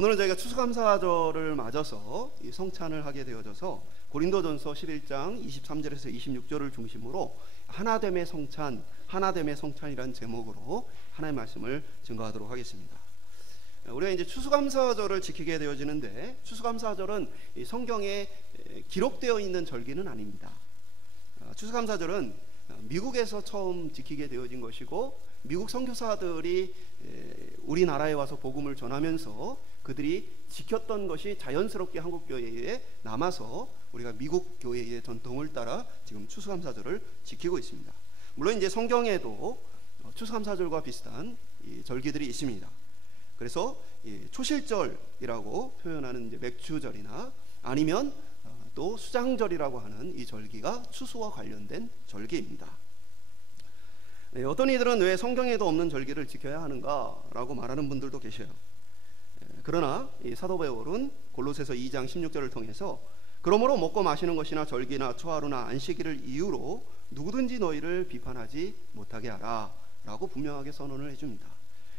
오늘은 저희가 추수감사절을 맞아서 이 성찬을 하게 되어져서 고린도전서 11장 23절에서 26절을 중심으로 하나됨의 성찬, 하나됨의 성찬이라는 제목으로 하나님의 말씀을 증거하도록 하겠습니다. 우리가 이제 추수감사절을 지키게 되어지는데, 추수감사절은 성경에 기록되어 있는 절기는 아닙니다. 추수감사절은 미국에서 처음 지키게 되어진 것이고, 미국 선교사들이 우리나라에 와서 복음을 전하면서 그들이 지켰던 것이 자연스럽게 한국 교회에 남아서 우리가 미국 교회의 전통을 따라 지금 추수감사절을 지키고 있습니다. 물론 이제 성경에도 추수감사절과 비슷한 이 절기들이 있습니다. 그래서 초실절이라고 표현하는 이제 맥주절이나 아니면 또 수장절이라고 하는 이 절기가 추수와 관련된 절기입니다. 어떤 이들은 왜 성경에도 없는 절기를 지켜야 하는가라고 말하는 분들도 계셔요. 그러나 이 사도 바울은 골로새서 2장 16절을 통해서 그러므로 먹고 마시는 것이나 절기나 초하루나 안식일을 이유로 누구든지 너희를 비판하지 못하게 하라 라고 분명하게 선언을 해줍니다.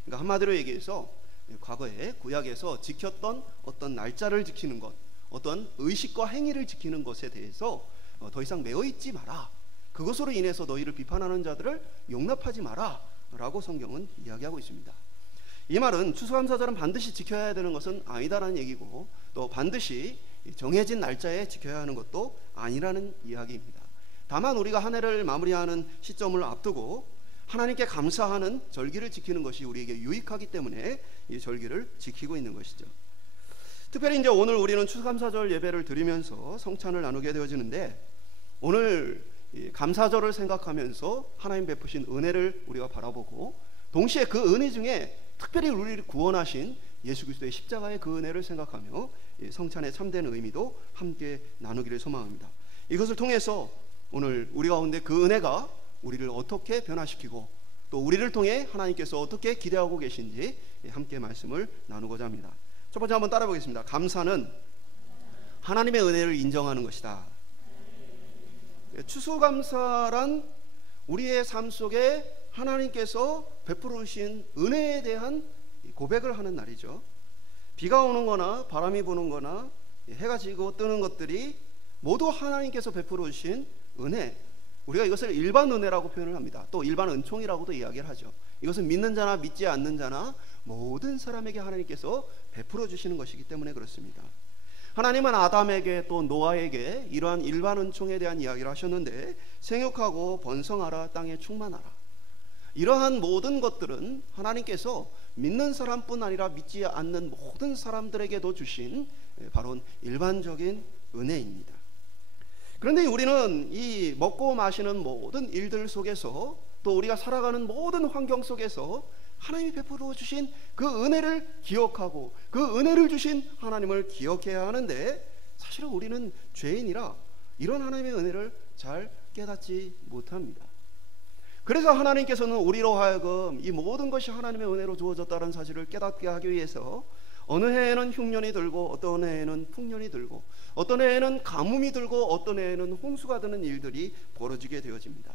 그러니까 한마디로 얘기해서 과거에 구약에서 지켰던 어떤 날짜를 지키는 것, 어떤 의식과 행위를 지키는 것에 대해서 더 이상 매어있지 마라, 그것으로 인해서 너희를 비판하는 자들을 용납하지 마라 라고 성경은 이야기하고 있습니다. 이 말은 추수감사절은 반드시 지켜야 되는 것은 아니다라는 얘기고, 또 반드시 정해진 날짜에 지켜야 하는 것도 아니라는 이야기입니다. 다만 우리가 한 해를 마무리하는 시점을 앞두고 하나님께 감사하는 절기를 지키는 것이 우리에게 유익하기 때문에 이 절기를 지키고 있는 것이죠. 특별히 이제 오늘 우리는 추수감사절 예배를 드리면서 성찬을 나누게 되어지는데, 오늘 감사절을 생각하면서 하나님 베푸신 은혜를 우리가 바라보고, 동시에 그 은혜 중에 특별히 우리를 구원하신 예수 그리스도의 십자가의 그 은혜를 생각하며 성찬의 참된 의미도 함께 나누기를 소망합니다. 이것을 통해서 오늘 우리 가운데 그 은혜가 우리를 어떻게 변화시키고 또 우리를 통해 하나님께서 어떻게 기대하고 계신지 함께 말씀을 나누고자 합니다. 첫 번째 한번 따라 보겠습니다. 감사는 하나님의 은혜를 인정하는 것이다. 추수감사란 우리의 삶 속에 하나님께서 베풀어 주신 은혜에 대한 고백을 하는 날이죠. 비가 오는 거나 바람이 부는 거나 해가 지고 뜨는 것들이 모두 하나님께서 베풀어 주신 은혜, 우리가 이것을 일반 은혜라고 표현을 합니다. 또 일반 은총이라고도 이야기를 하죠. 이것은 믿는 자나 믿지 않는 자나 모든 사람에게 하나님께서 베풀어 주시는 것이기 때문에 그렇습니다. 하나님은 아담에게 또 노아에게 이러한 일반 은총에 대한 이야기를 하셨는데, 생육하고 번성하라, 땅에 충만하라, 이러한 모든 것들은 하나님께서 믿는 사람뿐 아니라 믿지 않는 모든 사람들에게도 주신 바로 일반적인 은혜입니다. 그런데 우리는 이 먹고 마시는 모든 일들 속에서, 또 우리가 살아가는 모든 환경 속에서 하나님이 베풀어 주신 그 은혜를 기억하고 그 은혜를 주신 하나님을 기억해야 하는데, 사실은 우리는 죄인이라 이런 하나님의 은혜를 잘 깨닫지 못합니다. 그래서 하나님께서는 우리로 하여금 이 모든 것이 하나님의 은혜로 주어졌다는 사실을 깨닫게 하기 위해서 어느 해에는 흉년이 들고 어떤 해에는 풍년이 들고 어떤 해에는 가뭄이 들고 어떤 해에는 홍수가 드는 일들이 벌어지게 되어집니다.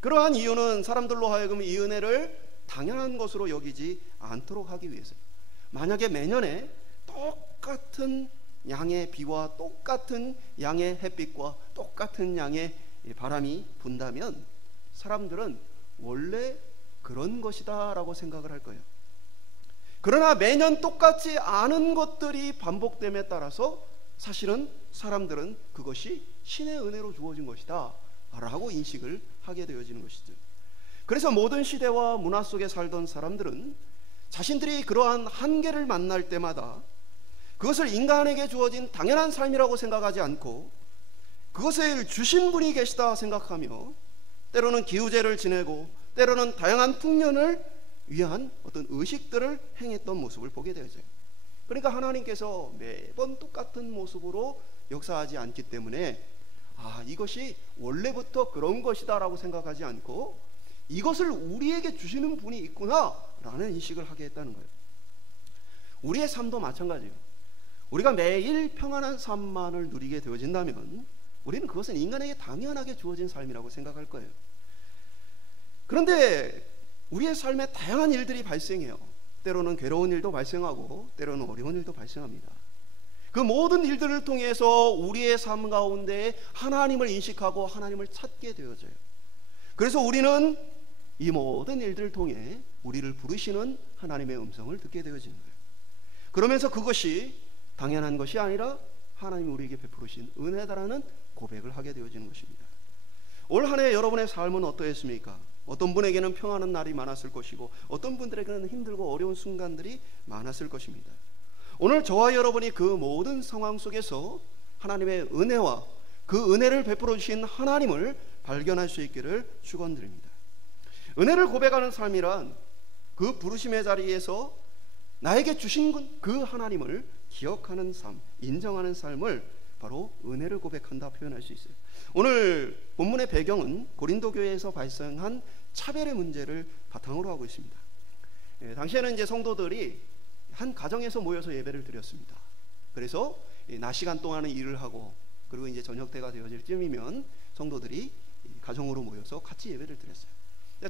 그러한 이유는 사람들로 하여금 이 은혜를 당연한 것으로 여기지 않도록 하기 위해서요. 만약에 매년에 똑같은 양의 비와 똑같은 양의 햇빛과 똑같은 양의 바람이 분다면 사람들은 원래 그런 것이다 라고 생각을 할 거예요. 그러나 매년 똑같지 않은 것들이 반복됨에 따라서 사실은 사람들은 그것이 신의 은혜로 주어진 것이다 라고 인식을 하게 되어지는 것이죠. 그래서 모든 시대와 문화 속에 살던 사람들은 자신들이 그러한 한계를 만날 때마다 그것을 인간에게 주어진 당연한 삶이라고 생각하지 않고 그것을 주신 분이 계시다 생각하며 때로는 기우제를 지내고 때로는 다양한 풍년을 위한 어떤 의식들을 행했던 모습을 보게 되어져요. 그러니까 하나님께서 매번 똑같은 모습으로 역사하지 않기 때문에 이것이 원래부터 그런 것이다 라고 생각하지 않고 이것을 우리에게 주시는 분이 있구나 라는 인식을 하게 했다는 거예요. 우리의 삶도 마찬가지예요. 우리가 매일 평안한 삶만을 누리게 되어진다면 우리는 그것은 인간에게 당연하게 주어진 삶이라고 생각할 거예요. 그런데 우리의 삶에 다양한 일들이 발생해요. 때로는 괴로운 일도 발생하고 때로는 어려운 일도 발생합니다. 그 모든 일들을 통해서 우리의 삶 가운데 하나님을 인식하고 하나님을 찾게 되어져요. 그래서 우리는 이 모든 일들을 통해 우리를 부르시는 하나님의 음성을 듣게 되어지는 거예요. 그러면서 그것이 당연한 것이 아니라 하나님이 우리에게 베푸신 은혜다라는 고백을 하게 되어지는 것입니다. 올 한 해 여러분의 삶은 어떠했습니까? 어떤 분에게는 평안한 날이 많았을 것이고 어떤 분들에게는 힘들고 어려운 순간들이 많았을 것입니다. 오늘 저와 여러분이 그 모든 상황 속에서 하나님의 은혜와 그 은혜를 베풀어 주신 하나님을 발견할 수 있기를 축원드립니다. 은혜를 고백하는 삶이란 그 부르심의 자리에서 나에게 주신 그 하나님을 기억하는 삶, 인정하는 삶을 바로 은혜를 고백한다 표현할 수 있어요. 오늘 본문의 배경은 고린도 교회에서 발생한 차별의 문제를 바탕으로 하고 있습니다. 당시에는 이제 성도들이 한 가정에서 모여서 예배를 드렸습니다. 그래서 낮 시간 동안은 일을 하고 그리고 이제 저녁 때가 되어질 쯤이면 성도들이 가정으로 모여서 같이 예배를 드렸어요.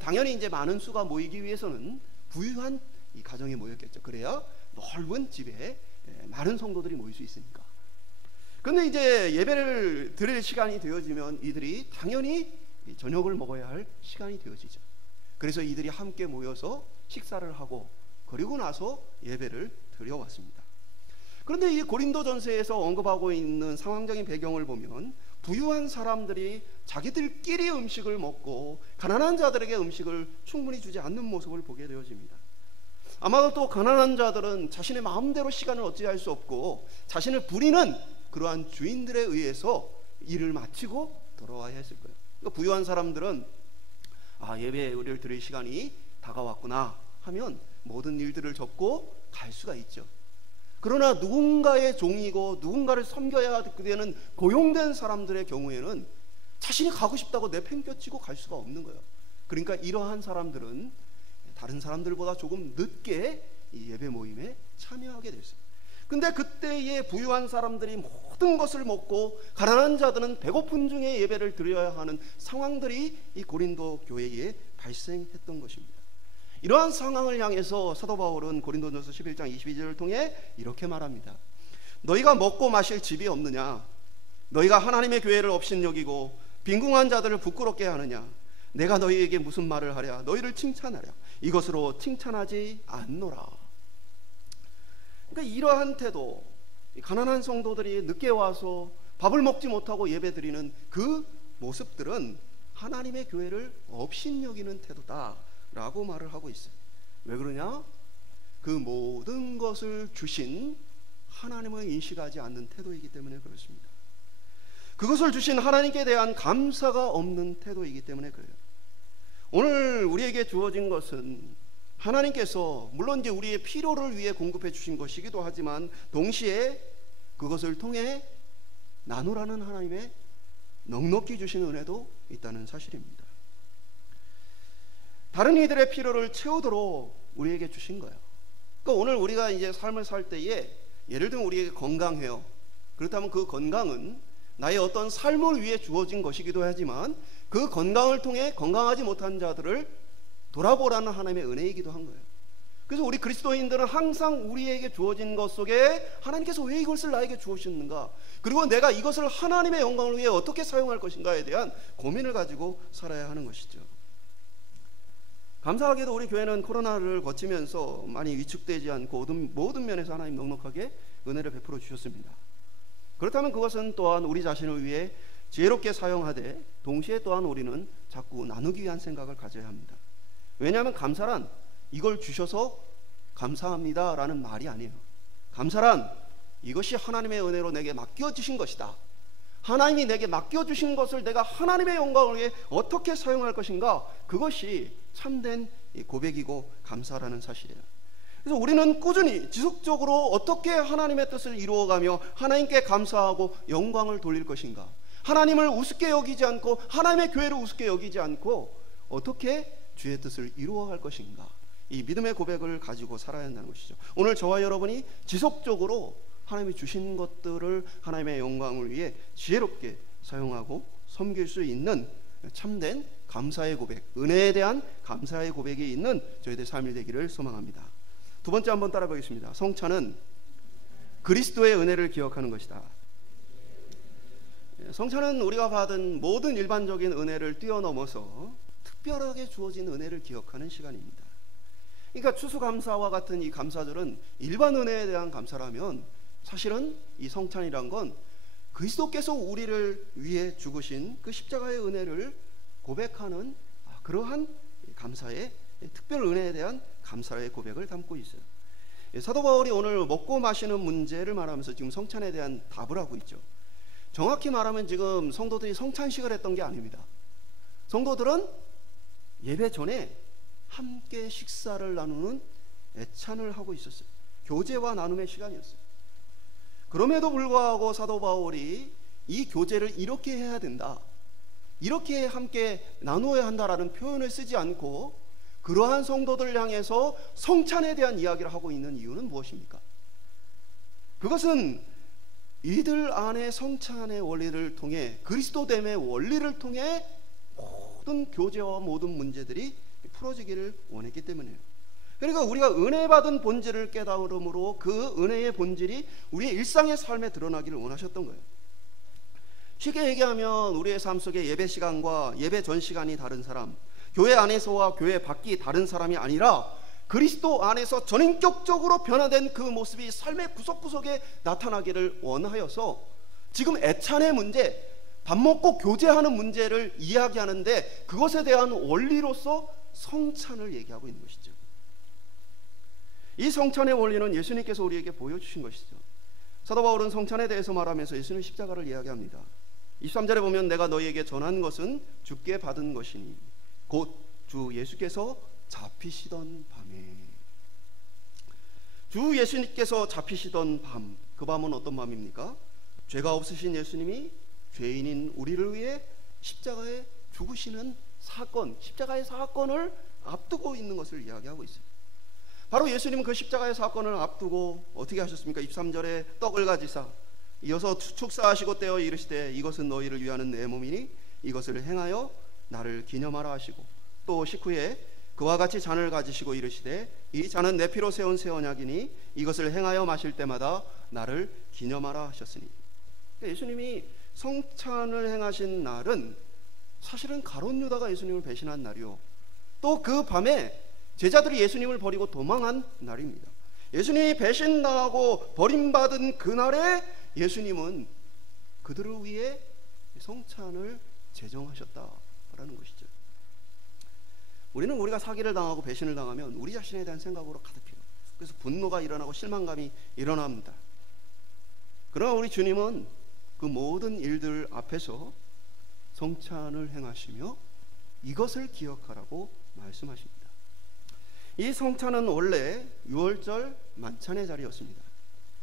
당연히 이제 많은 수가 모이기 위해서는 부유한 이 가정에 모였겠죠. 그래야 넓은 집에 많은 성도들이 모일 수 있으니까. 그런데 이제 예배를 드릴 시간이 되어지면 이들이 당연히 저녁을 먹어야 할 시간이 되어지죠. 그래서 이들이 함께 모여서 식사를 하고 그리고 나서 예배를 드려왔습니다. 그런데 이 고린도전서에서 언급하고 있는 상황적인 배경을 보면 부유한 사람들이 자기들끼리 음식을 먹고 가난한 자들에게 음식을 충분히 주지 않는 모습을 보게 되어집니다. 아마도 또 가난한 자들은 자신의 마음대로 시간을 어찌할 수 없고 자신을 부리는 그러한 주인들에 의해서 일을 마치고 돌아와야 했을 거예요. 그러니까 부유한 사람들은 예배를 드릴 시간이 다가왔구나 하면 모든 일들을 접고 갈 수가 있죠. 그러나 누군가의 종이고 누군가를 섬겨야 되는 고용된 사람들의 경우에는 자신이 가고 싶다고 내팽겨치고 갈 수가 없는 거예요. 그러니까 이러한 사람들은 다른 사람들보다 조금 늦게 이 예배 모임에 참여하게 됐어요. 근데 그때의 부유한 사람들이 모든 것을 먹고 가난한 자들은 배고픈 중에 예배를 드려야 하는 상황들이 이 고린도 교회에 발생했던 것입니다. 이러한 상황을 향해서 사도 바울은 고린도전서 11장 22절을 통해 이렇게 말합니다. 너희가 먹고 마실 집이 없느냐? 너희가 하나님의 교회를 업신여기고 빈궁한 자들을 부끄럽게 하느냐? 내가 너희에게 무슨 말을 하랴? 너희를 칭찬하랴? 이것으로 칭찬하지 않노라. 그러니까 이러한 태도, 가난한 성도들이 늦게 와서 밥을 먹지 못하고 예배드리는 그 모습들은 하나님의 교회를 업신여기는 태도다 라고 말을 하고 있어요. 왜 그러냐? 그 모든 것을 주신 하나님을 인식하지 않는 태도이기 때문에 그렇습니다. 그것을 주신 하나님께 대한 감사가 없는 태도이기 때문에 그래요. 오늘 우리에게 주어진 것은 하나님께서 물론 이제 우리의 필요를 위해 공급해 주신 것이기도 하지만 동시에 그것을 통해 나누라는 하나님의 넉넉히 주신 은혜도 있다는 사실입니다. 다른 이들의 필요를 채우도록 우리에게 주신 거예요. 그러니까 오늘 우리가 이제 삶을 살 때에 예를 들면 우리에게 건강해요. 그렇다면 그 건강은 나의 어떤 삶을 위해 주어진 것이기도 하지만 그 건강을 통해 건강하지 못한 자들을 돌아보라는 하나님의 은혜이기도 한 거예요. 그래서 우리 그리스도인들은 항상 우리에게 주어진 것 속에 하나님께서 왜 이것을 나에게 주어주셨는가, 그리고 내가 이것을 하나님의 영광을 위해 어떻게 사용할 것인가에 대한 고민을 가지고 살아야 하는 것이죠. 감사하게도 우리 교회는 코로나를 거치면서 많이 위축되지 않고 모든 면에서 하나님 넉넉하게 은혜를 베풀어 주셨습니다. 그렇다면 그것은 또한 우리 자신을 위해 지혜롭게 사용하되 동시에 또한 우리는 자꾸 나누기 위한 생각을 가져야 합니다. 왜냐하면 감사란 이걸 주셔서 감사합니다 라는 말이 아니에요. 감사란 이것이 하나님의 은혜로 내게 맡겨주신 것이다. 하나님이 내게 맡겨주신 것을 내가 하나님의 영광을 위해 어떻게 사용할 것인가, 그것이 참된 고백이고 감사라는 사실이에요. 그래서 우리는 꾸준히 지속적으로 어떻게 하나님의 뜻을 이루어가며 하나님께 감사하고 영광을 돌릴 것인가, 하나님을 우습게 여기지 않고 하나님의 교회를 우습게 여기지 않고 어떻게 주의 뜻을 이루어갈 것인가, 이 믿음의 고백을 가지고 살아야 한다는 것이죠. 오늘 저와 여러분이 지속적으로 하나님이 주신 것들을 하나님의 영광을 위해 지혜롭게 사용하고 섬길 수 있는 참된 감사의 고백, 은혜에 대한 감사의 고백이 있는 저희들 삶이 되기를 소망합니다. 두 번째 한번 따라 보겠습니다. 성찬은 그리스도의 은혜를 기억하는 것이다. 성찬은 우리가 받은 모든 일반적인 은혜를 뛰어넘어서 특별하게 주어진 은혜를 기억하는 시간입니다. 그러니까 추수감사와 같은 이 감사절은 일반 은혜에 대한 감사라면 사실은 이 성찬이란 건 그리스도께서 우리를 위해 죽으신 그 십자가의 은혜를 고백하는 그러한 감사의 특별 은혜에 대한 감사의 고백을 담고 있어요. 사도 바울이 오늘 먹고 마시는 문제를 말하면서 지금 성찬에 대한 답을 하고 있죠. 정확히 말하면 지금 성도들이 성찬식을 했던 게 아닙니다. 성도들은 예배 전에 함께 식사를 나누는 애찬을 하고 있었어요. 교제와 나눔의 시간이었어요. 그럼에도 불구하고 사도 바울이 이 교제를 이렇게 해야 된다, 이렇게 함께 나누어야 한다라는 표현을 쓰지 않고 그러한 성도들 향해서 성찬에 대한 이야기를 하고 있는 이유는 무엇입니까? 그것은 이들 안에 성찬의 원리를 통해, 그리스도됨의 원리를 통해 모든 교제와 모든 문제들이 풀어지기를 원했기 때문이에요. 그러니까 우리가 은혜 받은 본질을 깨달음으로 그 은혜의 본질이 우리의 일상의 삶에 드러나기를 원하셨던 거예요. 쉽게 얘기하면 우리의 삶 속에 예배 시간과 예배 전 시간이 다른 사람, 교회 안에서와 교회 밖이 다른 사람이 아니라 그리스도 안에서 전인격적으로 변화된 그 모습이 삶의 구석구석에 나타나기를 원하여서 지금 애찬의 문제, 밥 먹고 교제하는 문제를 이야기하는데 그것에 대한 원리로서 성찬을 얘기하고 있는 것이죠. 이 성찬의 원리는 예수님께서 우리에게 보여주신 것이죠. 사도 바울은 성찬에 대해서 말하면서 예수님 십자가를 이야기합니다. 23절에 보면 내가 너희에게 전한 것은 주께 받은 것이니 곧 주 예수께서 잡히시던 밤에. 주 예수님께서 잡히시던 밤, 그 밤은 어떤 밤입니까? 죄가 없으신 예수님이 죄인인 우리를 위해 십자가에 죽으시는 사건, 십자가의 사건을 앞두고 있는 것을 이야기하고 있어요. 바로 예수님은 그 십자가의 사건을 앞두고 어떻게 하셨습니까? 23절에 떡을 가지사 이어서 축사하시고 떼어 이르시되 이것은 너희를 위하는 내 몸이니 이것을 행하여 나를 기념하라 하시고, 또 식후에 그와 같이 잔을 가지시고 이르시되 이 잔은 내 피로 세운 새 언약이니 이것을 행하여 마실 때마다 나를 기념하라 하셨으니. 그러니까 예수님이 성찬을 행하신 날은 사실은 가룟 유다가 예수님을 배신한 날이요, 또 그 밤에 제자들이 예수님을 버리고 도망한 날입니다. 예수님이 배신당하고 버림받은 그날에 예수님은 그들을 위해 성찬을 제정하셨다라는 것이죠. 우리가 사기를 당하고 배신을 당하면 우리 자신에 대한 생각으로 가득해요. 그래서 분노가 일어나고 실망감이 일어납니다. 그러나 우리 주님은 그 모든 일들 앞에서 성찬을 행하시며 이것을 기억하라고 말씀하십니다. 이 성찬은 원래 유월절 만찬의 자리였습니다.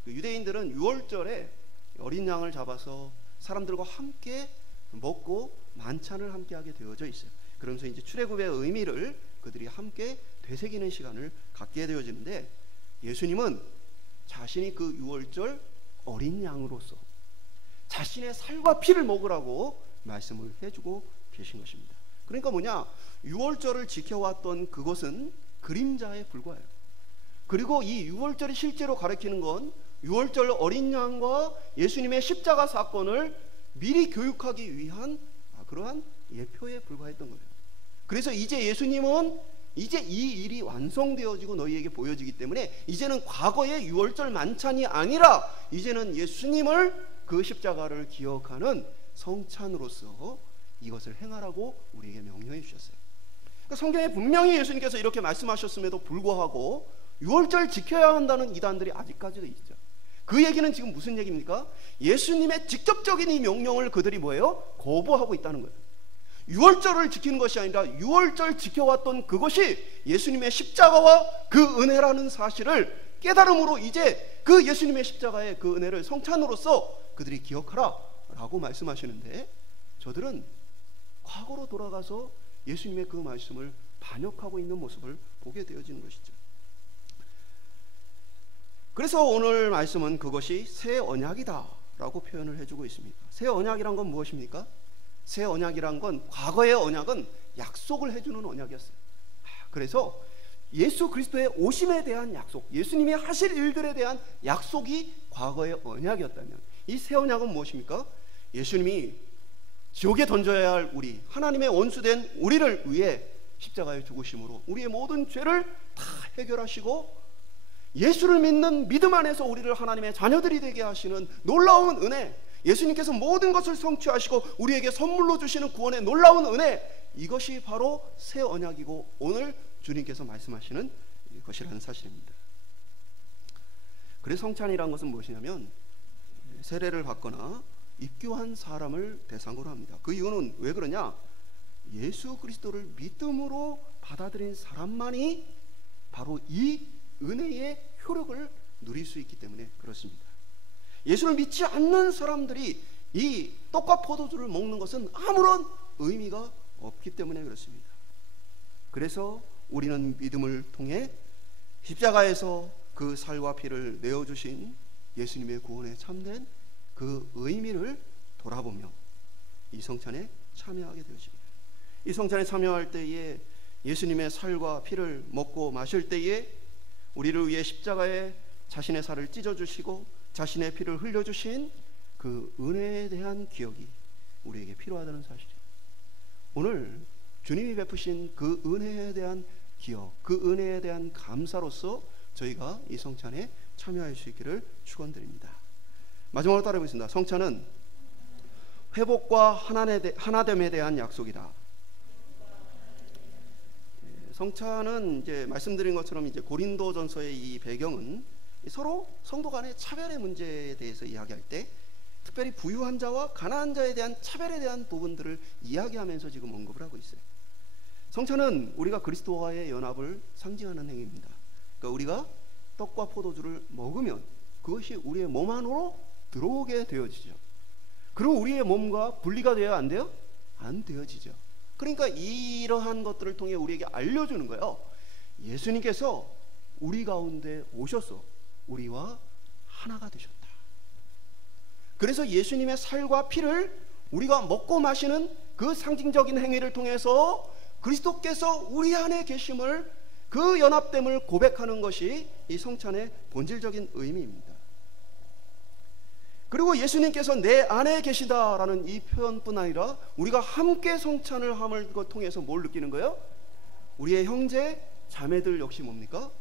유대인들은 유월절에 어린 양을 잡아서 사람들과 함께 먹고 만찬을 함께 하게 되어져 있어요. 그러면서 이제 출애굽의 의미를 그들이 함께 되새기는 시간을 갖게 되어지는데, 예수님은 자신이 그 유월절 어린 양으로서 자신의 살과 피를 먹으라고 말씀을 해주고 계신 것입니다. 그러니까 뭐냐, 유월절을 지켜왔던 그것은 그림자에 불과해요. 그리고 이 유월절이 실제로 가리키는 건 유월절 어린 양과 예수님의 십자가 사건을 미리 교육하기 위한 그러한 예표에 불과했던 거예요. 그래서 이제 예수님은 이제 이 일이 완성되어지고 너희에게 보여지기 때문에 이제는 과거의 유월절 만찬이 아니라 이제는 예수님을 그 십자가를 기억하는 성찬으로서 이것을 행하라고 우리에게 명령해 주셨어요. 그러니까 성경에 분명히 예수님께서 이렇게 말씀하셨음에도 불구하고 유월절 지켜야 한다는 이단들이 아직까지도 있죠. 그 얘기는 지금 무슨 얘기입니까? 예수님의 직접적인 이 명령을 그들이 뭐예요? 거부하고 있다는 거예요. 유월절을 지키는 것이 아니라 유월절 지켜왔던 그것이 예수님의 십자가와 그 은혜라는 사실을 깨달음으로 이제 그 예수님의 십자가의 그 은혜를 성찬으로서 그들이 기억하라 라고 말씀하시는데, 저들은 과거로 돌아가서 예수님의 그 말씀을 반역하고 있는 모습을 보게 되어지는 것이죠. 그래서 오늘 말씀은 그것이 새 언약이다 라고 표현을 해주고 있습니다. 새 언약이란 건 무엇입니까? 새 언약이란 건, 과거의 언약은 약속을 해주는 언약이었어요. 그래서 예수 그리스도의 오심에 대한 약속, 예수님이 하실 일들에 대한 약속이 과거의 언약이었다면, 이 새 언약은 무엇입니까? 예수님이 지옥에 던져야 할 우리, 하나님의 원수된 우리를 위해 십자가에 죽으심으로 우리의 모든 죄를 다 해결하시고, 예수를 믿는 믿음 안에서 우리를 하나님의 자녀들이 되게 하시는 놀라운 은혜, 예수님께서 모든 것을 성취하시고 우리에게 선물로 주시는 구원의 놀라운 은혜, 이것이 바로 새 언약이고 오늘 주님께서 말씀하시는 것이라는 사실입니다. 그래서 성찬이라는 것은 무엇이냐면 세례를 받거나 입교한 사람을 대상으로 합니다. 그 이유는 왜 그러냐? 예수 그리스도를 믿음으로 받아들인 사람만이 바로 이 은혜의 효력을 누릴 수 있기 때문에 그렇습니다. 예수를 믿지 않는 사람들이 이 떡과 포도주를 먹는 것은 아무런 의미가 없기 때문에 그렇습니다. 그래서 우리는 믿음을 통해 십자가에서 그 살과 피를 내어주신 예수님의 구원에 참된 그 의미를 돌아보며 이 성찬에 참여하게 되어집니다. 이 성찬에 참여할 때에 예수님의 살과 피를 먹고 마실 때에 우리를 위해 십자가에 자신의 살을 찢어주시고 자신의 피를 흘려주신 그 은혜에 대한 기억이 우리에게 필요하다는 사실이에요. 오늘 주님이 베푸신 그 은혜에 대한 기억, 그 은혜에 대한 감사로서 저희가 이 성찬에 참여할 수 있기를 축원드립니다. 마지막으로 따라해보겠습니다. 성찬은 회복과 하나됨에 대한 약속이다. 성찬은 이제 말씀드린 것처럼 이제 고린도전서의 이 배경은 서로 성도 간의 차별의 문제에 대해서 이야기할 때 특별히 부유한 자와 가난한 자에 대한 차별에 대한 부분들을 이야기하면서 지금 언급을 하고 있어요. 성찬은 우리가 그리스도와의 연합을 상징하는 행위입니다. 그러니까 우리가 떡과 포도주를 먹으면 그것이 우리의 몸 안으로 들어오게 되어지죠. 그리고 우리의 몸과 분리가 되어야 안 돼요? 안 되어지죠. 그러니까 이러한 것들을 통해 우리에게 알려주는 거예요. 예수님께서 우리 가운데 오셔서 우리와 하나가 되셨다. 그래서 예수님의 살과 피를 우리가 먹고 마시는 그 상징적인 행위를 통해서 그리스도께서 우리 안에 계심을, 그 연합됨을 고백하는 것이 이 성찬의 본질적인 의미입니다. 그리고 예수님께서 내 안에 계시다라는 이 표현뿐 아니라 우리가 함께 성찬을 함을 통해서 뭘 느끼는 거예요? 우리의 형제 자매들 역시 뭡니까?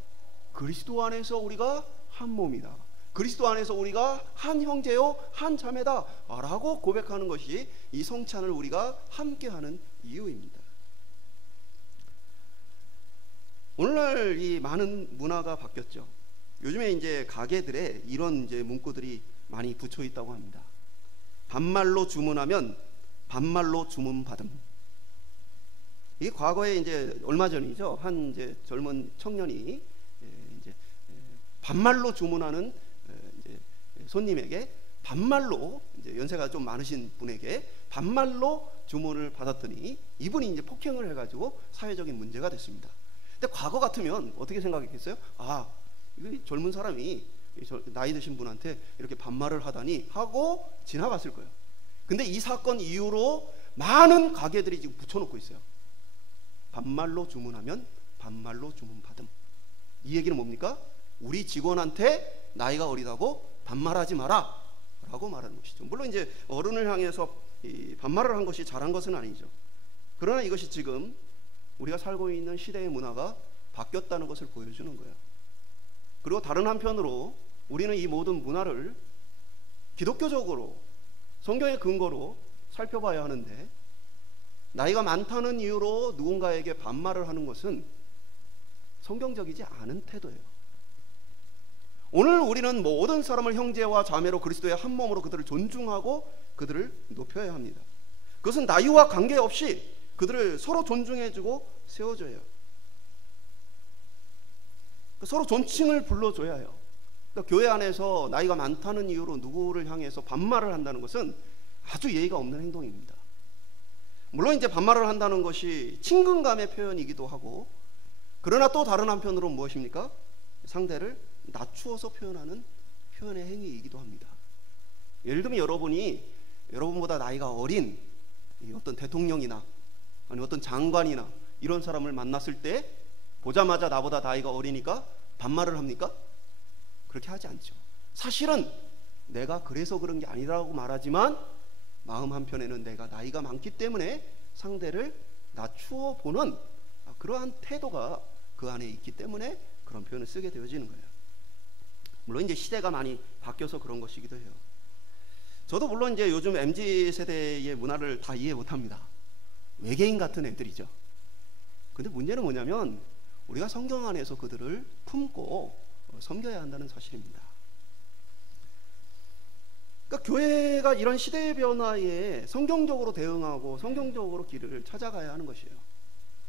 그리스도 안에서 우리가 한 몸이다, 그리스도 안에서 우리가 한 형제요 한 자매다 라고 고백하는 것이 이 성찬을 우리가 함께하는 이유입니다. 오늘날 이 많은 문화가 바뀌었죠. 요즘에 이제 가게들에 이런 이제 문구들이 많이 붙여 있다고 합니다. 반말로 주문하면 반말로 주문 받음. 이게 과거에 이제 얼마 전이죠. 한 이제 젊은 청년이 이제 반말로 주문하는 이제 손님에게 반말로, 이제 연세가 좀 많으신 분에게 반말로 주문을 받았더니 이분이 이제 폭행을 해가지고 사회적인 문제가 됐습니다. 근데 과거 같으면 어떻게 생각했겠어요? 아, 이거 젊은 사람이 나이 드신 분한테 이렇게 반말을 하다니 하고 지나갔을 거예요. 근데 이 사건 이후로 많은 가게들이 지금 붙여놓고 있어요. 반말로 주문하면 반말로 주문 받음. 이 얘기는 뭡니까? 우리 직원한테 나이가 어리다고 반말하지 마라 라고 말하는 것이죠. 물론 이제 어른을 향해서 이 반말을 한 것이 잘한 것은 아니죠. 그러나 이것이 지금 우리가 살고 있는 시대의 문화가 바뀌었다는 것을 보여주는 거예요. 그리고 다른 한편으로 우리는 이 모든 문화를 기독교적으로 성경의 근거로 살펴봐야 하는데, 나이가 많다는 이유로 누군가에게 반말을 하는 것은 성경적이지 않은 태도예요. 오늘 우리는 모든 사람을 형제와 자매로 그리스도의 한 몸으로 그들을 존중하고 그들을 높여야 합니다. 그것은 나이와 관계없이 그들을 서로 존중해주고 세워줘야 해요. 서로 존칭을 불러줘야 해요. 그러니까 교회 안에서 나이가 많다는 이유로 누구를 향해서 반말을 한다는 것은 아주 예의가 없는 행동입니다. 물론 이제 반말을 한다는 것이 친근감의 표현이기도 하고, 그러나 또 다른 한편으로 무엇입니까? 상대를 낮추어서 표현하는 표현의 행위이기도 합니다. 예를 들면 여러분이 여러분보다 나이가 어린 어떤 대통령이나 아니 어떤 장관이나 이런 사람을 만났을 때 보자마자 나보다 나이가 어리니까 반말을 합니까? 그렇게 하지 않죠. 사실은 내가 그래서 그런 게 아니라고 말하지만 마음 한편에는 내가 나이가 많기 때문에 상대를 낮추어 보는 그러한 태도가 그 안에 있기 때문에 그런 표현을 쓰게 되어지는 거예요. 물론 이제 시대가 많이 바뀌어서 그런 것이기도 해요. 저도 물론 이제 요즘 MZ세대의 문화를 다 이해 못합니다. 외계인 같은 애들이죠. 근데 문제는 뭐냐면 우리가 성경 안에서 그들을 품고 섬겨야 한다는 사실입니다. 그러니까 교회가 이런 시대의 변화에 성경적으로 대응하고 성경적으로 길을 찾아가야 하는 것이에요.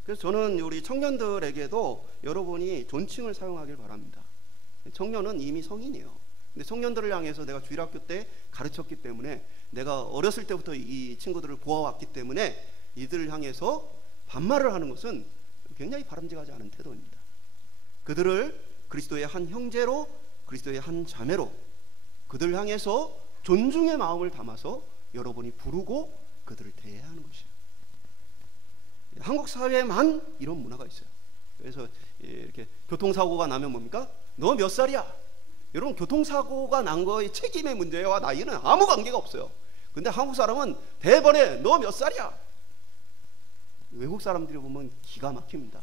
그래서 저는 우리 청년들에게도 여러분이 존칭을 사용하길 바랍니다. 청년은 이미 성인이에요. 근데 청년들을 향해서 내가 주일학교 때 가르쳤기 때문에, 내가 어렸을 때부터 이 친구들을 보아왔기 때문에 이들을 향해서 반말을 하는 것은 굉장히 바람직하지 않은 태도입니다. 그들을 그리스도의 한 형제로, 그리스도의 한 자매로 그들을 향해서 존중의 마음을 담아서 여러분이 부르고 그들을 대해야 하는 것이에요. 한국 사회에만 이런 문화가 있어요. 그래서 이렇게 교통사고가 나면 뭡니까? 너 몇 살이야? 여러분, 교통사고가 난 거의 책임의 문제와 나이는 아무 관계가 없어요. 근데 한국 사람은 대번에 너 몇 살이야? 외국 사람들이 보면 기가 막힙니다.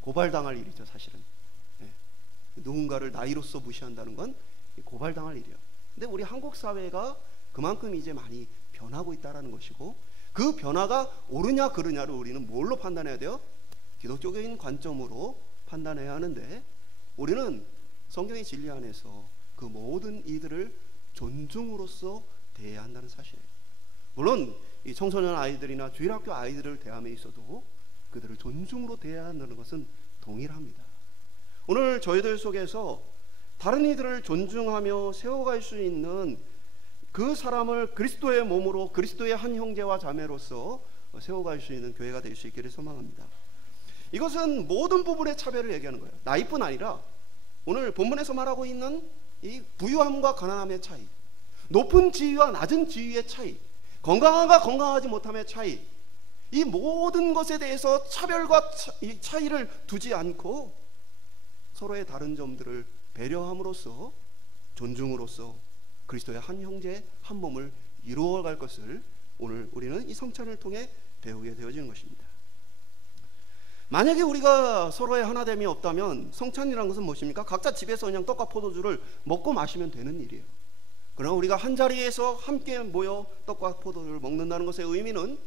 고발당할 일이죠, 사실은. 누군가를 나이로서 무시한다는 건 고발당할 일이에요. 근데 우리 한국 사회가 그만큼 이제 많이 변하고 있다는 것이고, 그 변화가 옳으냐 그르냐를 우리는 뭘로 판단해야 돼요? 기독교적인 관점으로 판단해야 하는데, 우리는 성경의 진리 안에서 그 모든 이들을 존중으로써 대해야 한다는 사실이에요. 물론 이 청소년 아이들이나 주일학교 아이들을 대함에 있어도 그들을 존중으로 대해야 한다는 것은 동일합니다. 오늘 저희들 속에서 다른 이들을 존중하며 세워갈 수 있는 그 사람을 그리스도의 몸으로, 그리스도의 한 형제와 자매로서 세워갈 수 있는 교회가 될 수 있기를 소망합니다. 이것은 모든 부분의 차별을 얘기하는 거예요. 나이뿐 아니라 오늘 본문에서 말하고 있는 이 부유함과 가난함의 차이, 높은 지위와 낮은 지위의 차이, 건강함과 건강하지 못함의 차이, 이 모든 것에 대해서 차별과 차이를 두지 않고 서로의 다른 점들을 배려함으로써, 존중으로써 그리스도의 한 형제 한 몸을 이루어갈 것을 오늘 우리는 이 성찬을 통해 배우게 되어지는 것입니다. 만약에 우리가 서로의 하나됨이 없다면 성찬이라는 것은 무엇입니까? 각자 집에서 그냥 떡과 포도주를 먹고 마시면 되는 일이에요. 그러나 우리가 한 자리에서 함께 모여 떡과 포도주를 먹는다는 것의 의미는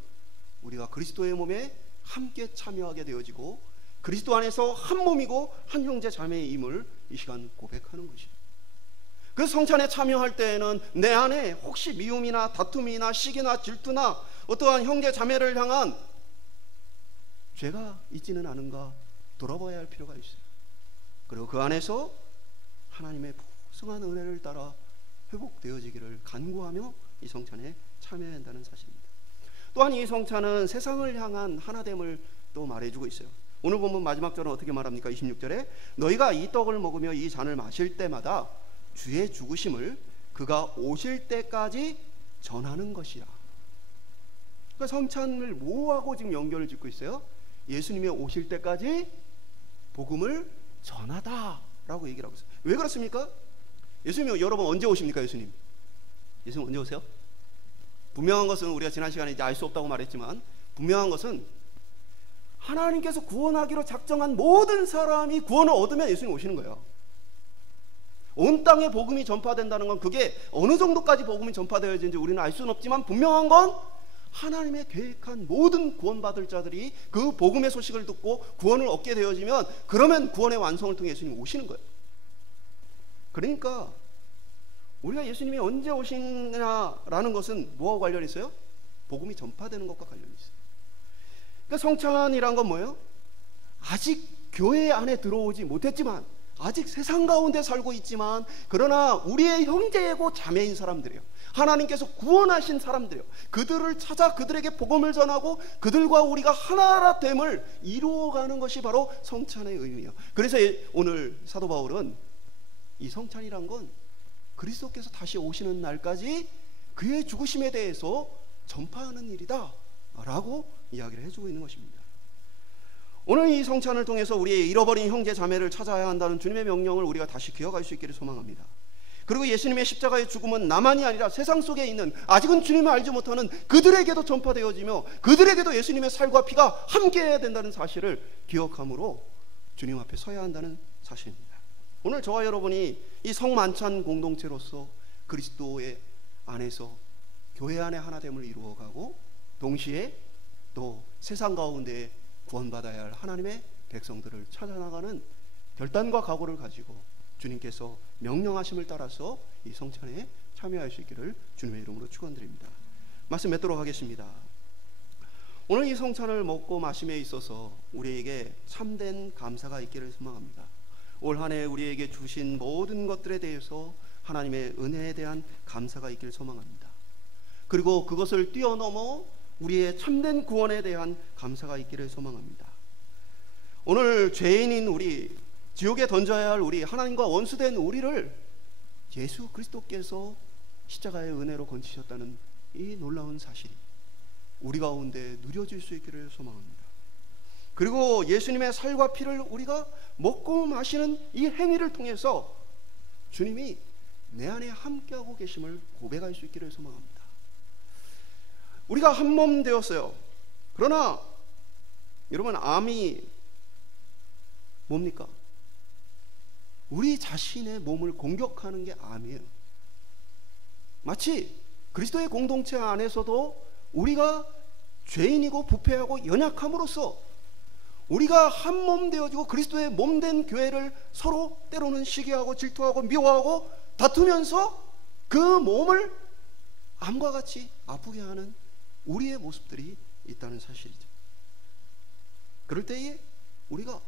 우리가 그리스도의 몸에 함께 참여하게 되어지고 그리스도 안에서 한 몸이고 한 형제 자매임을 이 시간 고백하는 것이에요. 그래서 성찬에 참여할 때에는 내 안에 혹시 미움이나 다툼이나 시기나 질투나 어떠한 형제 자매를 향한 죄가 있지는 않은가 돌아봐야 할 필요가 있어요. 그리고 그 안에서 하나님의 풍성한 은혜를 따라 회복되어지기를 간구하며 이 성찬에 참여해야 한다는 사실입니다. 또한 이 성찬은 세상을 향한 하나됨을 또 말해주고 있어요. 오늘 본문 마지막 절은 어떻게 말합니까? 26절에 너희가 이 떡을 먹으며 이 잔을 마실 때마다 주의 죽으심을 그가 오실 때까지 전하는 것이라. 그러니까 성찬을 뭐하고 지금 연결을 짓고 있어요? 예수님이 오실 때까지 복음을 전하다라고 얘기를 하고 있어요. 왜 그렇습니까? 예수님이 여러분 언제 오십니까? 예수님 언제 오세요? 분명한 것은 우리가 지난 시간에 이제 알 수 없다고 말했지만, 분명한 것은 하나님께서 구원하기로 작정한 모든 사람이 구원을 얻으면 예수님 오시는 거예요. 온 땅에 복음이 전파된다는 건 그게 어느 정도까지 복음이 전파되어야지 우리는 알 수는 없지만, 분명한 건 하나님의 계획한 모든 구원받을 자들이 그 복음의 소식을 듣고 구원을 얻게 되어지면, 그러면 구원의 완성을 통해 예수님이 오시는 거예요. 그러니까 우리가 예수님이 언제 오시냐라는 것은 뭐하고 관련이 있어요? 복음이 전파되는 것과 관련이 있어요. 그러니까 성찬이란 건 뭐예요? 아직 교회 안에 들어오지 못했지만, 아직 세상 가운데 살고 있지만, 그러나 우리의 형제이고 자매인 사람들이에요. 하나님께서 구원하신 사람들이에요. 그들을 찾아 그들에게 복음을 전하고 그들과 우리가 하나라 됨을 이루어가는 것이 바로 성찬의 의미예요. 그래서 오늘 사도 바울은 이 성찬이란 건 그리스도께서 다시 오시는 날까지 그의 죽으심에 대해서 전파하는 일이다 라고 이야기를 해주고 있는 것입니다. 오늘 이 성찬을 통해서 우리의 잃어버린 형제 자매를 찾아야 한다는 주님의 명령을 우리가 다시 기억할 수 있기를 소망합니다. 그리고 예수님의 십자가의 죽음은 나만이 아니라 세상 속에 있는 아직은 주님을 알지 못하는 그들에게도 전파되어지며 그들에게도 예수님의 살과 피가 함께해야 된다는 사실을 기억함으로 주님 앞에 서야 한다는 사실입니다. 오늘 저와 여러분이 이 성만찬 공동체로서 그리스도의 안에서 교회 안에 하나됨을 이루어가고 동시에 또 세상 가운데 구원받아야 할 하나님의 백성들을 찾아나가는 결단과 각오를 가지고 주님께서 명령하심을 따라서 이 성찬에 참여할 수 있기를 주님의 이름으로 축원드립니다. 말씀 맺도록 하겠습니다. 오늘 이 성찬을 먹고 마심에 있어서 우리에게 참된 감사가 있기를 소망합니다. 올 한 해 우리에게 주신 모든 것들에 대해서 하나님의 은혜에 대한 감사가 있기를 소망합니다. 그리고 그것을 뛰어넘어 우리의 참된 구원에 대한 감사가 있기를 소망합니다. 오늘 죄인인 우리, 지옥에 던져야 할 우리, 하나님과 원수된 우리를 예수 그리스도께서 십자가의 은혜로 건지셨다는 이 놀라운 사실이 우리 가운데 누려질 수 있기를 소망합니다. 그리고 예수님의 살과 피를 우리가 먹고 마시는 이 행위를 통해서 주님이 내 안에 함께하고 계심을 고백할 수 있기를 소망합니다. 우리가 한 몸 되었어요. 그러나 여러분, 암이 뭡니까? 우리 자신의 몸을 공격하는 게 암이에요. 마치 그리스도의 공동체 안에서도 우리가 죄인이고 부패하고 연약함으로써 우리가 한 몸 되어지고 그리스도의 몸된 교회를 서로 때로는 시기하고 질투하고 미워하고 다투면서 그 몸을 암과 같이 아프게 하는 우리의 모습들이 있다는 사실이죠. 그럴 때에 우리가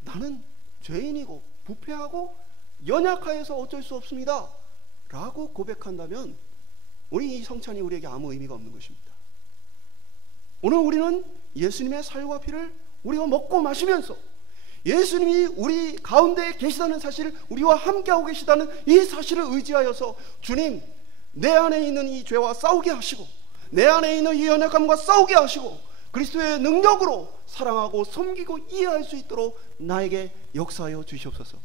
나는 죄인이고 부패하고 연약하여서 어쩔 수 없습니다 라고 고백한다면 우리 이 성찬이 우리에게 아무 의미가 없는 것입니다. 오늘 우리는 예수님의 살과 피를 우리가 먹고 마시면서 예수님이 우리 가운데 계시다는 사실을, 우리와 함께하고 계시다는 이 사실을 의지하여서 주님, 내 안에 있는 이 죄와 싸우게 하시고 내 안에 있는 이 연약함과 싸우게 하시고 그리스도의 능력으로 사랑하고 섬기고 이해할 수 있도록 나에게 역사하여 주시옵소서.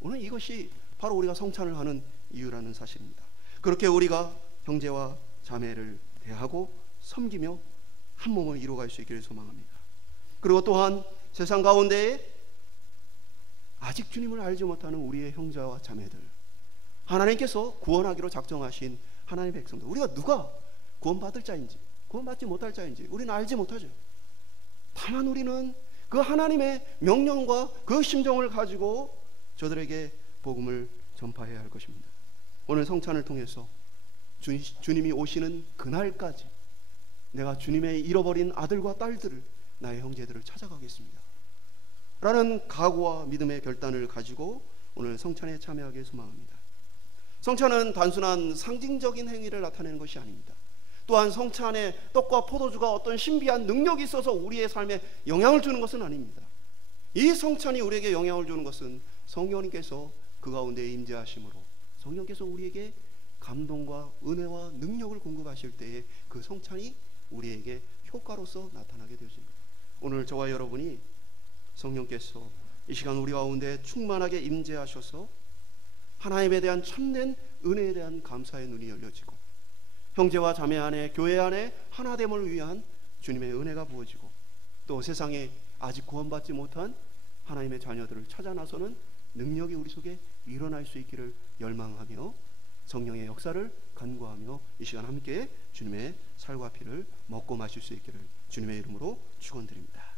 오늘 이것이 바로 우리가 성찬을 하는 이유라는 사실입니다. 그렇게 우리가 형제와 자매를 대하고 섬기며 한 몸을 이루어갈 수 있기를 소망합니다. 그리고 또한 세상 가운데에 아직 주님을 알지 못하는 우리의 형제와 자매들, 하나님께서 구원하기로 작정하신 하나님의 백성들, 우리가 누가 구원받을 자인지 구원받지 못할 자인지 우리는 알지 못하죠. 다만 우리는 그 하나님의 명령과 그 심정을 가지고 저들에게 복음을 전파해야 할 것입니다. 오늘 성찬을 통해서 주님이 오시는 그날까지 내가 주님의 잃어버린 아들과 딸들을, 나의 형제들을 찾아가겠습니다 라는 각오와 믿음의 결단을 가지고 오늘 성찬에 참여하길 소망합니다. 성찬은 단순한 상징적인 행위를 나타내는 것이 아닙니다. 또한 성찬에 떡과 포도주가 어떤 신비한 능력이 있어서 우리의 삶에 영향을 주는 것은 아닙니다. 이 성찬이 우리에게 영향을 주는 것은 성령님께서 그 가운데 임재하심으로 성령께서 우리에게 감동과 은혜와 능력을 공급하실 때에 그 성찬이 우리에게 효과로서 나타나게 되어집니다. 오늘 저와 여러분이 성령께서 이 시간 우리 가운데 충만하게 임재하셔서 하나님에 대한 참된 은혜에 대한 감사의 눈이 열려지고 형제와 자매 안에, 교회 안에 하나됨을 위한 주님의 은혜가 부어지고 또 세상에 아직 구원받지 못한 하나님의 자녀들을 찾아 나서는 능력이 우리 속에 일어날 수 있기를 열망하며 성령의 역사를 간구하며 이 시간 함께 주님의 살과 피를 먹고 마실 수 있기를 주님의 이름으로 축원드립니다.